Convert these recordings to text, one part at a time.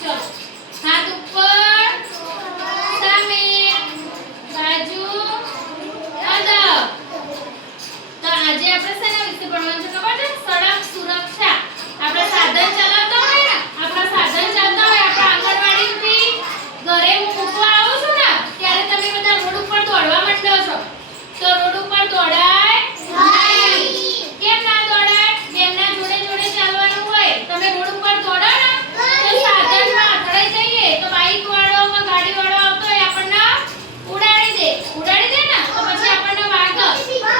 ચલો હાથ ઉપર સામે બાજુ અદબ. તો આજે આપણે શેના વિશે ભણવાનું છે ખબર છે? સડક સુરક્ષા. આપણે સાધન ચલાવતા હોય ને, આપણા સાધન ચાલતા હોય, આપણા આંગણવાડીથી ઘરે હું મૂકવા આવું છું ને, ત્યારે તમે બધા રોડ ઉપર દોડવા માંડો છો. તો રોડ ઉપર દોડાય નહીં. કેમ ના દોડાય? બેનના જોડે જોડે ચાલવાનું હોય. તમે રોડ ઉપર દોડો ને તો સાધનમાં અથડાઈ જઈએ તો બાઈક વાળો કે ગાડી વાળો આવતો હોય આપણને ઉડાડી દે ને તો પછી આપણને વાગે.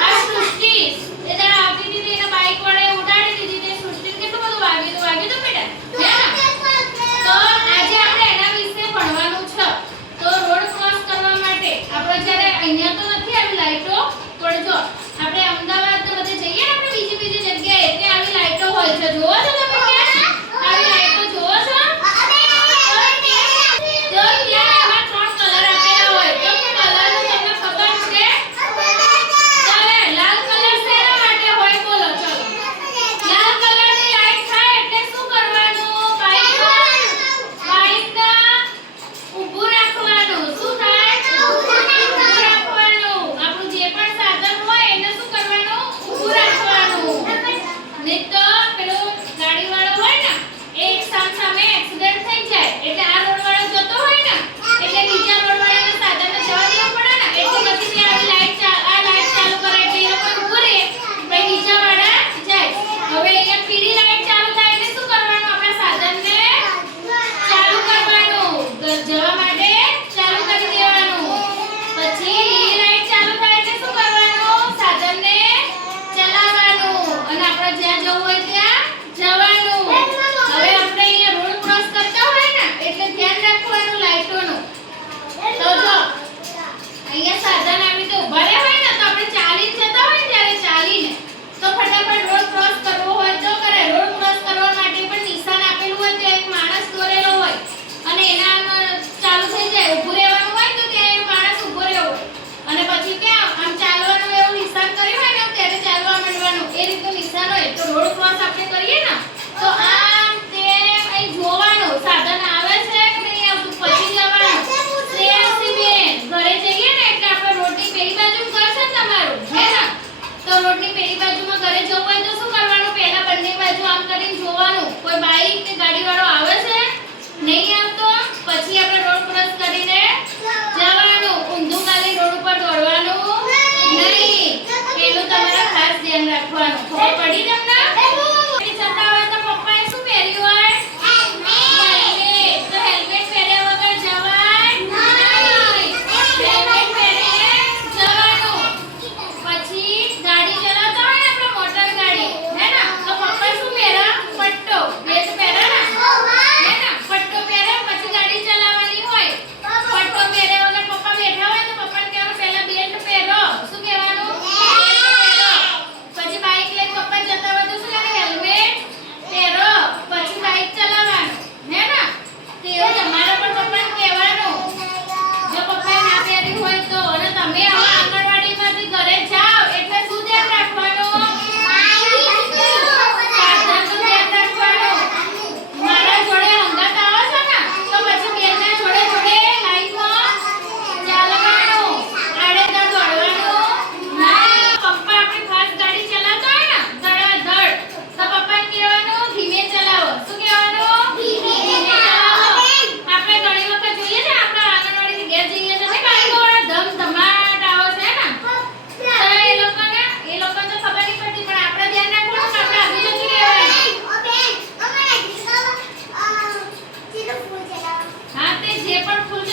આ સૃષ્ટિ એ દાડા આવતી હતી એને બાઈક વાળાએ ઉડાડી દીધી. તે સૃષ્ટિને કેટલું બધું વાગ્યું તો બેટા, હે ને? તો આજે આપણે એના વિશે ભણવાનું છે. તો રોડ ક્રોસ કરવા માટે આપણે જ્યારે અહીંયા તો નથી આવી લાઈટો, પણ જો આપણે અમદાવાદ તો બધે જઈએ ને, આપણે બીજી જગ્યાએ ત્યાં આવી લાઈટો હોય છે. જોવો છો તમે ક્યાં આવી લાઈટો જોવો છો? તો ત્યાં એમાં 3 કલર આપેલા હોય. તો કલરનું તમને ખબર છે? ચાલે લાલ કલર શેના માટે હોય બોલો? ચલો લાલ કલરની લાઈટ થાય એટલે શું કરવાનું? બાઈકના ઊભું રાખવાનું. શું થાય? ઊભું રાખવાનું. આપણું જે પણ સાધન હોય એને શું કરવાનું? ઊભું રાખવાનું. નહીં તો પેલો ગાડીવાળો હોય ને એ એક સામે એક્સિડન્ટ થઈ જાય એટલે આ રોડ વાળો જતો હોય ને એટલે બીજા રોડ વાળાના સાધનને જવા દેવું પડે ને, એટલે પછી ત્યાં આવી લાઈટ ચાલુ કરે એટલે એ લોકો ઊભું રહે, પછી બીજા વાળા જાય. હવે અહીંયા પીળી લાઈટ ચાલુ થાય એટલે શું કરવાનું? આપણા સાધનને ચાલુ કરવાનું, જવા માટે ચાલુ કરી દેવાનું. પછી લીલી લાઈટ ચાલુ થાય એટલે શું કરવાનું? સાધનને ચલાવવાનું અને આપણે જ્યાં જવું હોય ત્યાં જવાનું. હવે આપણે અહીંયા રોડ ક્રોસ કરતા હોય ને એટલે ધ્યાન રાખવાનું લાઈટોનું. તો જો અહીંયા સાધન આવી રીતે ઊભા રહ્યા હોય ને તો આપણે ચાલીને જતા હોય ને ત્યારે ચાલીને તો ફટાફટ રોડ ક્રોસ કરવો હોય તો કરે. રોડ ક્રોસ કરવા માટે પણ નિશાન આપેલું હોય તો એક માણસ દોરેલો હોય અને એના ચાલુ થઈ જાય. ઊભું રહેવાનું હોય તો ત્યાં એક માણસ ઊભો રહ્યો હોય અને પછી ત્યાં આમ ચાલવાનું એવું નિશાન કર્યું હોય ને ત્યારે ચાલવા માંડવાનું. એ રીતનું નિશાન હોય તો રોડ ક્રોસ આપણે કરીએ ને તો આમ તેમ અહીં જોવાનું સાધન આવે છે કે નહીં આવતું, પછી જવાનું. શ્રેયાસી બેન ઘરે જઈએ ને એટલે આપણે રોડની પેલી બાજુ ઘર છે ને તમારું, હે ને? તો રોડની પેલી બાજુમાં ઘરે જવું હોય તો શું કરવાનું? પહેલા બંને બાજુ આમ કરીને જોવાનું કોઈ બાઈક કે ગાડી વાળો આવે છે નહીં આવતો, પછી આપણે રોડ ક્રોસ કરીને જવાનું. ઊંધું ખાલી રોડ ઉપર દોડવાનું નહીં. પેલું તમારે ખાસ ધ્યાન રાખવાનું. ખબર પડી તમને? જતા હોય તો પપ્પાએ શું પહેર્યું હોય? હેલ્મેટ. તો હેલ્મેટ પહેર્યા વગર જવાય નહીં. હેલ્મેટ પહેરીને જવાનું. પછી ગાડી ચલાવતા હોય ને આપણે મોટર ગાડી, હે ને? તો પપ્પા શું પહેરે? પટ્ટો. બેલ્ટ પહેરે ને, હે ને? પટ્ટો પહેરે પછી ગાડી ચલાવવાની હોય. પટ્ટો પહેર્યા વગર પપ્પા બેઠા હોય તો પપ્પાને કહેવાનું પહેલા બેલ્ટ પહેરો. શું કહેવાનું? બેલ્ટ પહેરો. પછી બાઈક લઈને પપ્પા જતા હોય તો શું કહેવાનું? હેલ્મેટ પહેરો. પછી બાઈક ચલાવવાનું, હે ને? તો એવું તમારે પણ પપ્પાને કહેવાનું જો પપ્પાએ ના પહેર્યું હોય તો. અને તમે હવે આંગણવાડીમાંથી ઘરે જાઓ એટલે શું ધ્યાન રાખવાનું? સાધનનું ધ્યાન રાખવાનું. મારા જોડે હંગાત આવો છો ને તો પછી બેનના જોડે લાઈનમાં ચાલવાનું. આડેધડ દોડવાનું નહીં. પપ્પા આપણી ફાસ્ટ ગાડી ચલાવતા હોય ને ધડાધડ તો પપ્પાને કહેવાનું ધીમે ચલાવો. શું કહેવાનું? ધીમે ચલાવો. આપણે ઘણી વખત જોઈએ છે આપણા આંગણવાડીથી ઘેર જઈએ તો બાઈકો વાળા ધમધમાટ આવે છે ને, તો એ લોકોને તો ખબર નહીં પડતી પણ આપણે ધ્યાન રાખવાનું કે આપણે આગળ જતું રહેવાનું. હા તે જે પણ ફૂલ